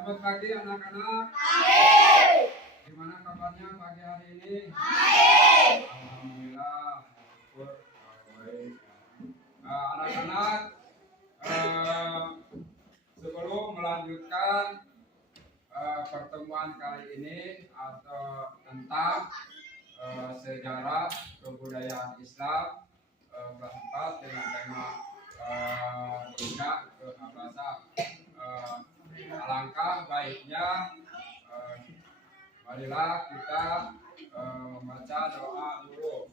Selamat pagi anak-anak. Gimana kabarnya pagi hari ini? Alhamdulillah. Syukur. Baik. Anak-anak, sebelum melanjutkan pertemuan kali ini atau tentang sejarah kebudayaan Islam kelas 4 dengan tema hijrah ke Habasa. Alangkah baiknya marilah kita membaca doa dulu.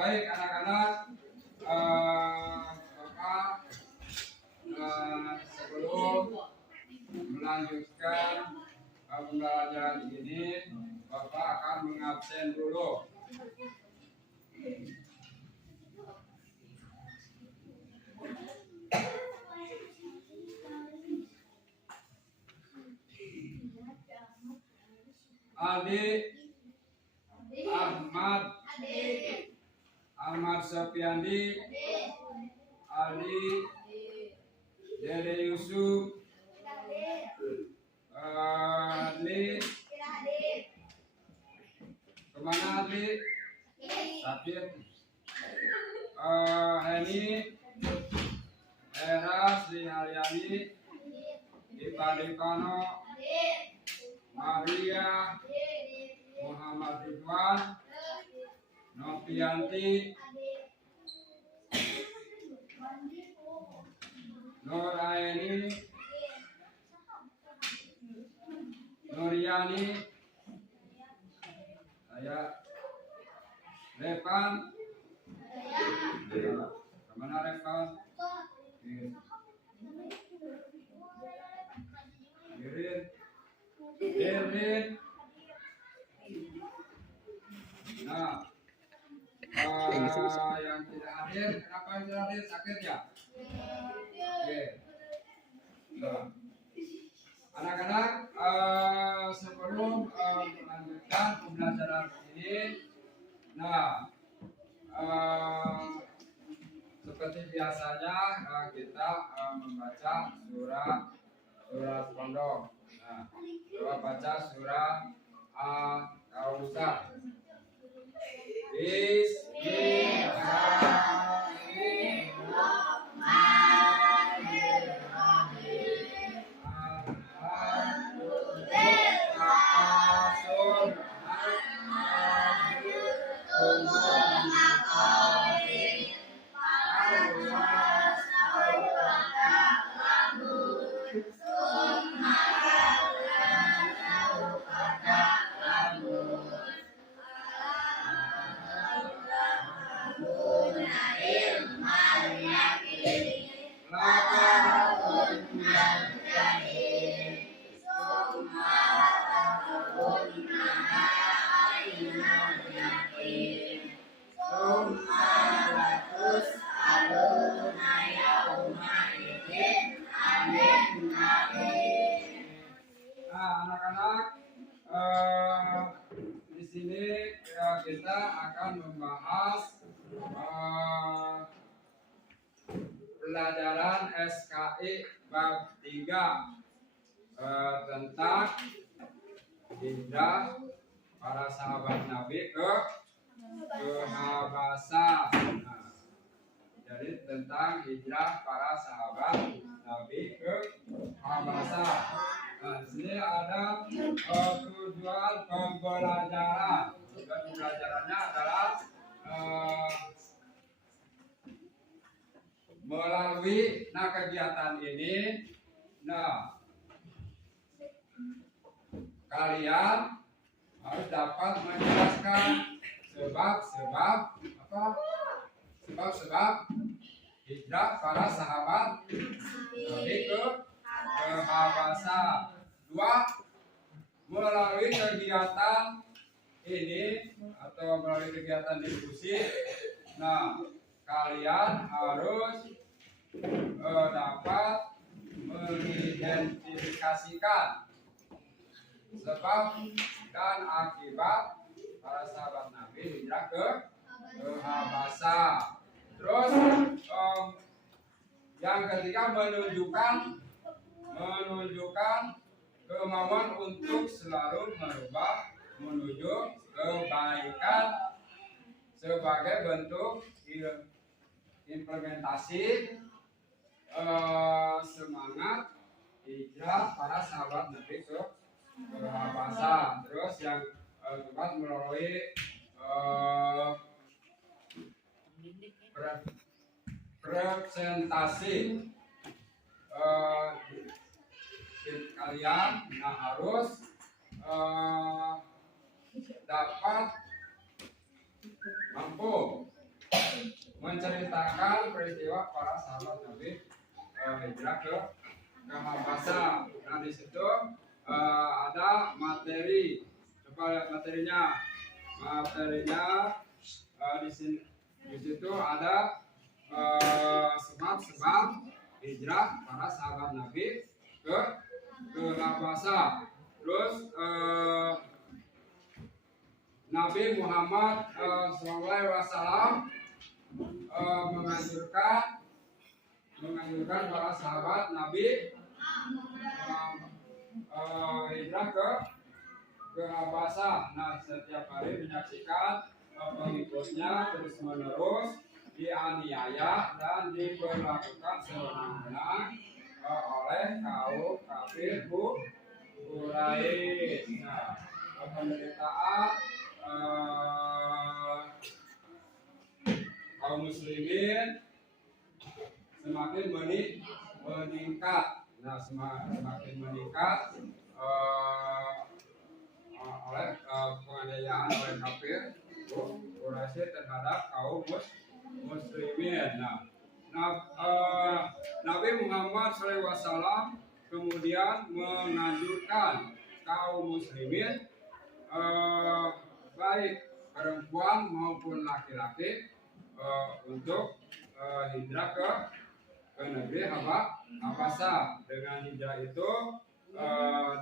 Baik anak-anak, Bapak sebelum melanjutkan pembelajaran ini, Bapak akan mengabsen dulu. Aldi, Ahmad Sofiandi, Ali, Dede Yusuf, Adli, kemana Adli? Sakit. Heni, Eras, Liharyani, Ipadipano, Maria, Muhammad Ridwan, Novianti, Nur Aini, Nuryani, saya Revan, kemana Revan? Irin. Nah, yang tidak hadir, kenapa yang tidak hadir? Sakit ya? Oke. Nah, anak-anak, sebelum melanjutkan pembelajaran ini, nah, seperti biasanya kita membaca surat pondok. Nah, coba baca surah Al-Kausar. Di sini kita akan membahas pelajaran SKI bab 3 tentang hijrah para sahabat Nabi ke Habasa. Nah, jadi tentang hijrah para sahabat Nabi ke Habasa. Nah, di sini ada tujuan pembelajaran. Tujuan pembelajarannya adalah melalui kegiatan ini, kalian harus dapat menjelaskan sebab hijrah para sahabat Nabi ke Habasa. 2. Melalui kegiatan ini atau melalui kegiatan diskusi, nah kalian harus dapat mengidentifikasikan sebab dan akibat para sahabat Nabi hijrah ke Habasa. Terus yang ketiga menunjukkan kemauan untuk selalu merubah menuju kebaikan sebagai bentuk implementasi semangat hijrah para sahabat Nabi ke Habasa. Terus yang keempat melalui presentasi kalian harus dapat mampu menceritakan peristiwa para sahabat Nabi hijrah ke Habasa. Nah di situ ada materi. Coba lihat materinya. Di situ ada sebab-sebab hijrah para sahabat Nabi ke Habasa. Terus Nabi Muhammad SAW menganjurkan para sahabat Nabi hijrah ke Habasa. Nah setiap hari menyaksikan pengikutnya terus menerus dianiaya dan diperlakukan sewenang-wenang oleh kaum kafir Quraisy. Nah, penderitaan kaum muslimin semakin meningkat. Nah, semakin meningkat oleh penganiayaan oleh kafir Quraisy terhadap kaum muslimin. Nabi Muhammad SAW kemudian menganjurkan kaum muslimin baik perempuan maupun laki-laki untuk hijrah ke negeri Habasa. Dengan hijrah itu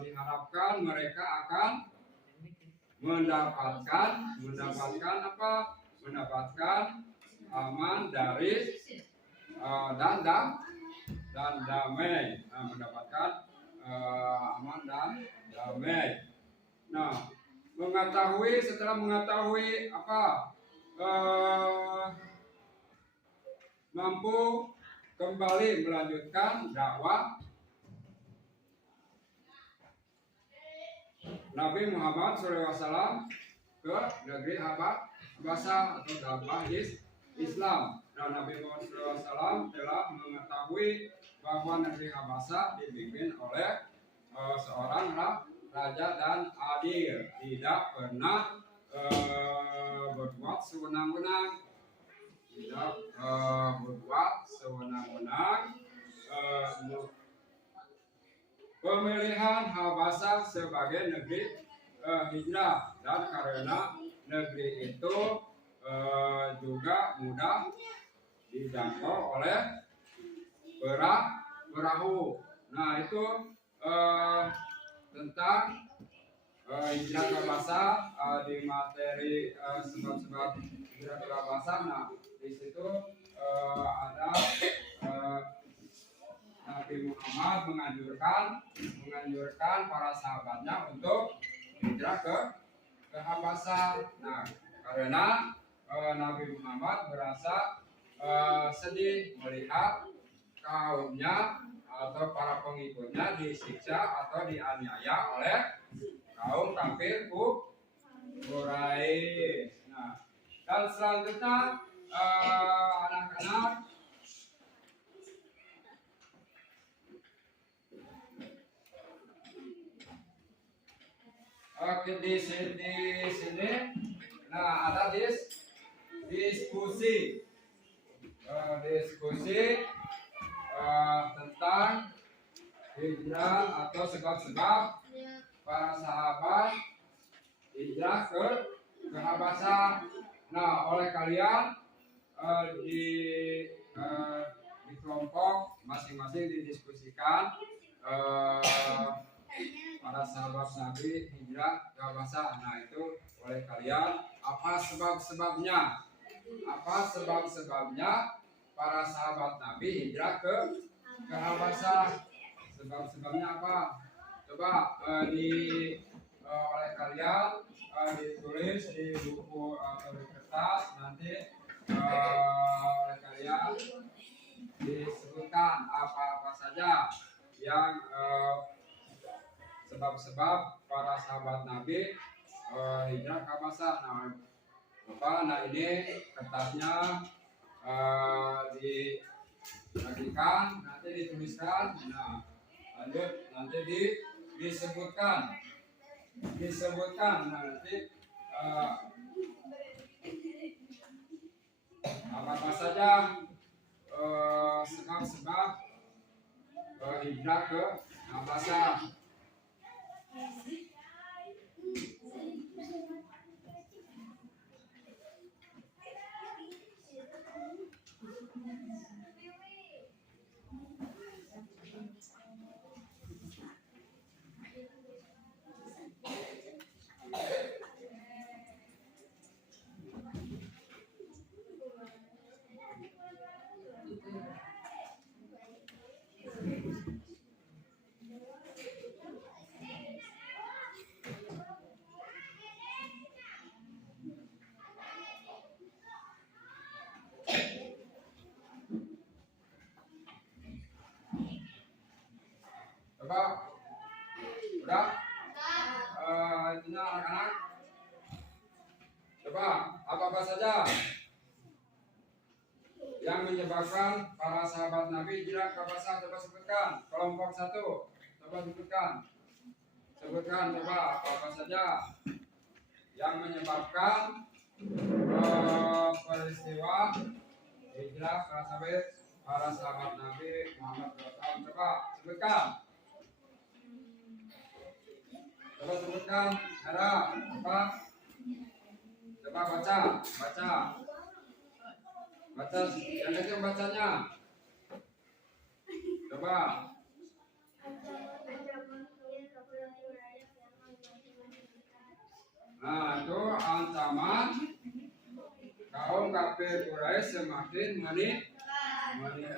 diharapkan mereka akan mendapatkan aman dari dan damai. Mendapatkan aman dan damai. Nah, setelah mengetahui mampu kembali melanjutkan dakwah Nabi Muhammad SAW ke negeri Habasa atau dakwah Islam. Nah, Nabi Muhammad SAW telah mengetahui bahwa negeri Habasa dipimpin oleh seorang raja dan adil, tidak pernah berbuat sewenang-wenang, Pemilihan Habasa sebagai negeri hijrah, dan karena negeri itu juga mudah dijangkau oleh perahu. Nah itu tentang hijrah ke Habasa di materi sebab-sebab hijrah ke Habasa. Nah di situ ada Nabi Muhammad menganjurkan para sahabatnya untuk hijrah ke Habasa. Nah, karena Nabi Muhammad merasa sedih melihat kaumnya atau para pengikutnya disiksa atau dianiaya oleh kaum kafir Quraisy. Nah, dan selanjutnya anak-anak di sini, nah ada diskusi tentang hijrah atau sebab-sebab para sahabat hijrah hijrah ke Habasa. Nah, oleh kalian di kelompok masing-masing didiskusikan para sahabat Nabi hijrah ke Habasa. Nah, itu oleh kalian apa sebab-sebabnya? Apa sebab-sebabnya para sahabat Nabi hijrah ke Habasa? Sebab-sebabnya apa? Coba oleh kalian ditulis di buku atau di kertas, nanti oleh kalian disebutkan apa-apa saja yang sebab-sebab para sahabat Nabi hijrah ke Habasa. Nah ini kertasnya dibagikan, nanti dituliskan. Nah, lanjut nanti disebutkan. Nah, nanti apa saja sebab-sebab hijrah ke Habasa. Coba, udah? Itunya anak-anak. Coba, apa-apa saja yang menyebabkan para sahabat Nabi hijrah ke Habasa? Coba sebutkan. Kelompok 1, coba sebutkan. Coba apa-apa saja yang menyebabkan peristiwa hijrah para sahabat Nabi Muhammad SAW. Coba sebutkan. Ada apa? Coba baca. Yang kecil bacanya. Coba. Nah, itu ancaman kaum kafir Quraisy semakin meningkat.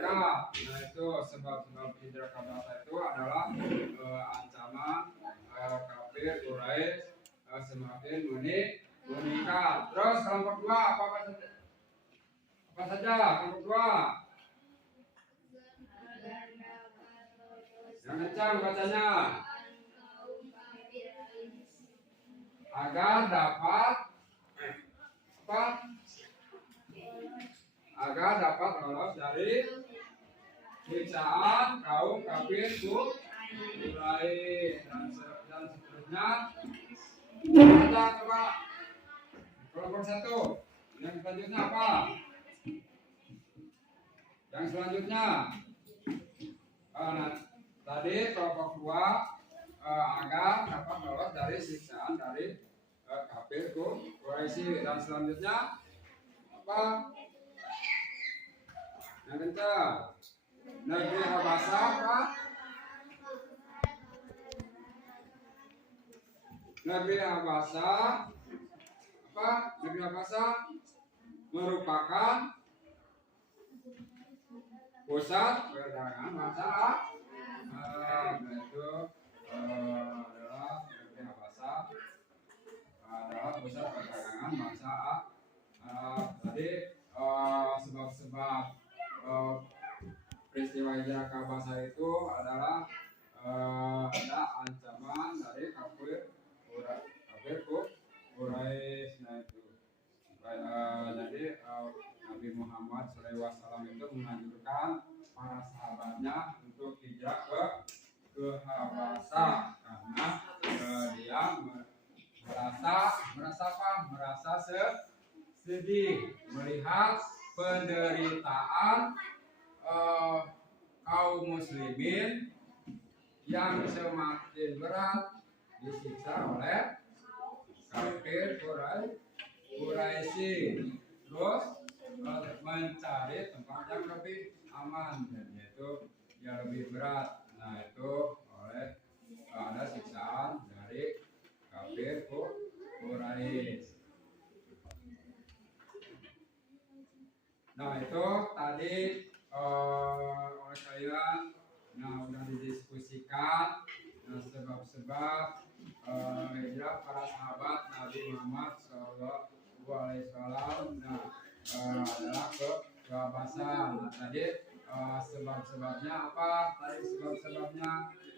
Nah, itu sebab-sebab hijrah ke Habasa itu adalah ancaman kafir Quraisy semakin meningkat. Terus kelompok 2 apa saja kelompok 2? Yang kencang bacanya. Agar dapat lolos dari siksaan kaum kafir Quraisy dan seterusnya. Coba kelompok 1. Yang selanjutnya apa? Yang selanjutnya tadi kelompok 2 agar dapat lolos dari siksaan dari kafir Quraisy, dan selanjutnya apa? Yang kencang. Negeri Habasa apa? Negeri Habasa apa? Negeri Habasa merupakan pusat perdagangan bangsa yaitu adalah negeri Habasa adalah pusat perdagangan bangsa tadi sebab-sebab peristiwa hijrah ke Habasa itu adalah ada ancaman dari kafir Quraisy. Nah itu jadi Nabi Muhammad SAW itu menganjurkan para sahabatnya untuk hijrah ke Habasa karena dia merasa sedih melihat penderitaan kaum muslimin yang semakin berat disiksa oleh kafir Quraisy. Terus mencari tempat yang lebih aman, yaitu yang lebih berat. Nah itu oleh ada siksaan dari kafir Quraisy. Nah itu tadi oleh kalian, nah udah didiskusikan sebab-sebab hijrah para sahabat Nabi Muhammad SAW. Nah adalah ke Habasyah. Nah tadi sebab-sebabnya apa? Tadi sebab-sebabnya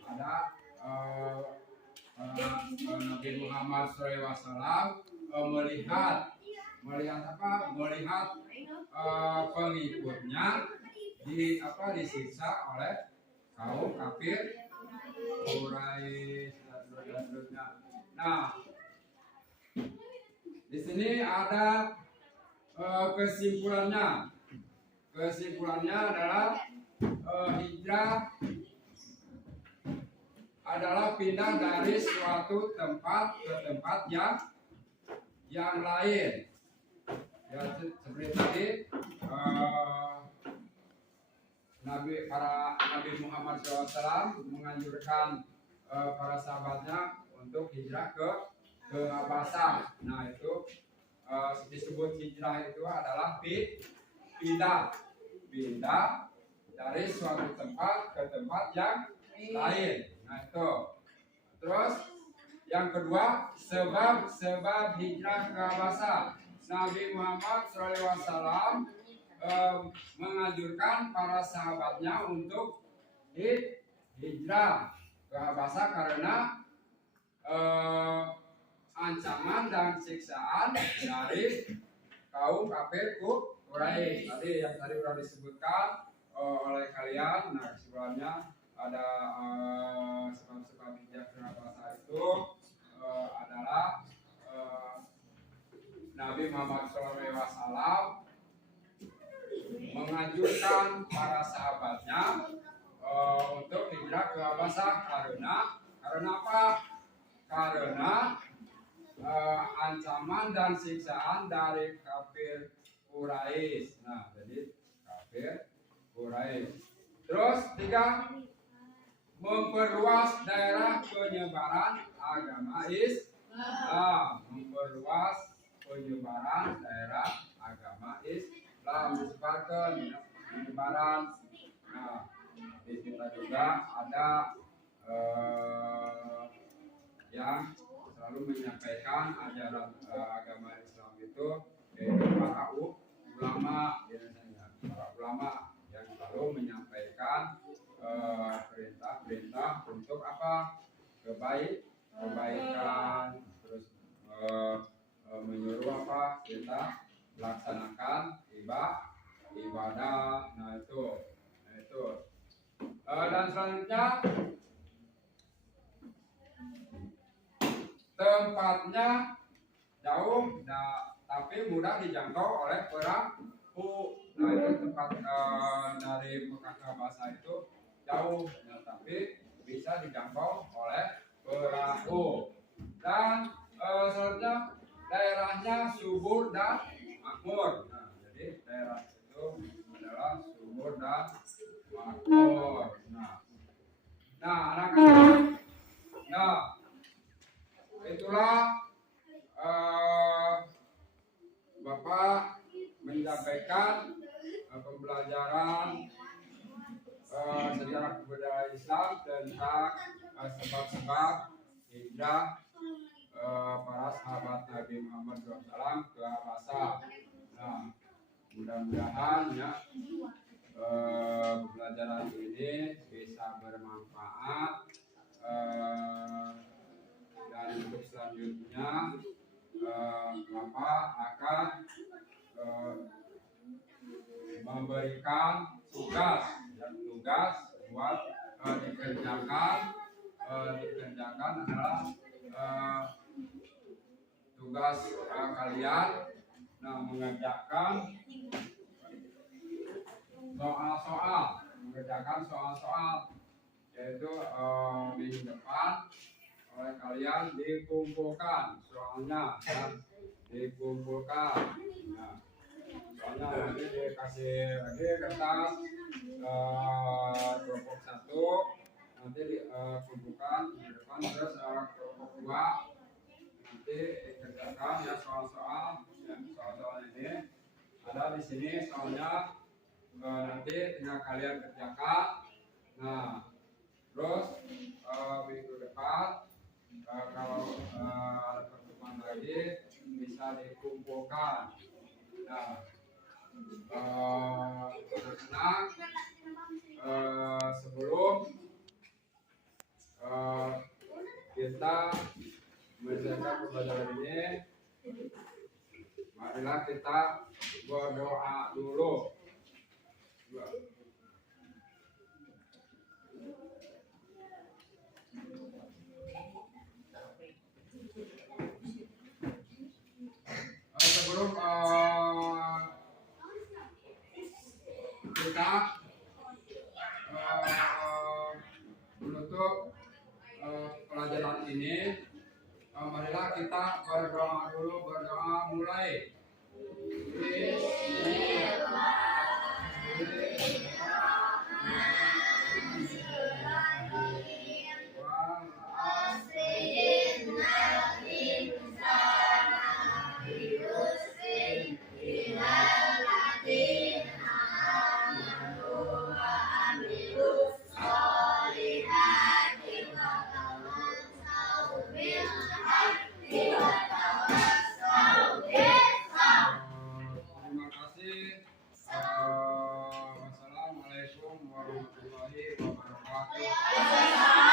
ada Nabi Muhammad SAW melihat apa? Melihat pengikutnya disiksa oleh kaum kafir Quraisy dan seterusnya. Nah, di sini ada kesimpulannya. Kesimpulannya adalah hijrah adalah pindah dari suatu tempat ke tempat yang lain. Ya seperti tadi Nabi Muhammad SAW menganjurkan para sahabatnya untuk hijrah ke Habasyah. Nah itu disebut hijrah itu adalah pindah dari suatu tempat ke tempat yang lain. Nah itu. Terus yang kedua, sebab hijrah ke Habasyah. Nabi Muhammad SAW menganjurkan para sahabatnya untuk hijrah ke Habasyah karena ancaman dan siksaan dari kaum kafir Quraisy. Tadi yang tadi sudah disebutkan oleh kalian. Nah kesimpulannya ada sebab-sebab hijrah ke Habasyah itu adalah Nabi Muhammad SAW menganjurkan para sahabatnya untuk hijrah ke Habasyah karena apa? Karena ancaman dan siksaan dari kafir Quraisy. Nah, jadi kafir Quraisy. Terus tiga, memperluas daerah penyebaran agama Islam. Memperluas penyebaran daerah agama Islam, disebarkan penyebaran. Nah, di kita juga ada yang selalu menyampaikan ajaran agama Islam itu yaitu para ulama, biasanya para ulama yang selalu menyampaikan perintah-perintah untuk apa? Kebaikan, terus menyuruh apa? Kita melaksanakan ibadah. Nah itu. Dan selanjutnya tempatnya jauh, tapi mudah dijangkau oleh perahu. Nah itu tempat dari Mekah ke Habasyah itu jauh, tapi bisa dijangkau oleh perahu. Dan selanjutnya daerahnya subur dan makmur. Nah, jadi daerah itu adalah subur dan makmur. Nah anak-anak, itulah Bapak menyampaikan pembelajaran sejarah kebudayaan Islam tentang sebab-sebab hijrah para sahabat Nabi Muhammad SAW ke Habasyah. Nah, mudah-mudahan ya pembelajaran ini bisa bermanfaat dan untuk selanjutnya Bapak akan memberikan tugas buat dikerjakan adalah tugas kalian mengerjakan soal-soal yaitu minggu depan oleh kalian dikumpulkan soalnya dan dikumpulkan. Nah, soalnya nanti dikasih lagi kertas kelompok 1 nanti dikumpulkan di depan, terus kelompok 2 nanti dikerjakan ya soal-soal ya, soal-soal ini ada di sini soalnya nanti tinggal kalian kerjakan. Nah, terus minggu depan kalau ada pertemuan lagi bisa dikumpulkan. Nah, anak-anak sebelum kita menyelesaikan pembelajaran ini, marilah kita berdoa dulu. Sebelum kita menutup pelajaran ini, marilah kita berdoa dulu. Berdoa mulai. Terima kasih. Wassalamualaikum warahmatullahi wabarakatuh.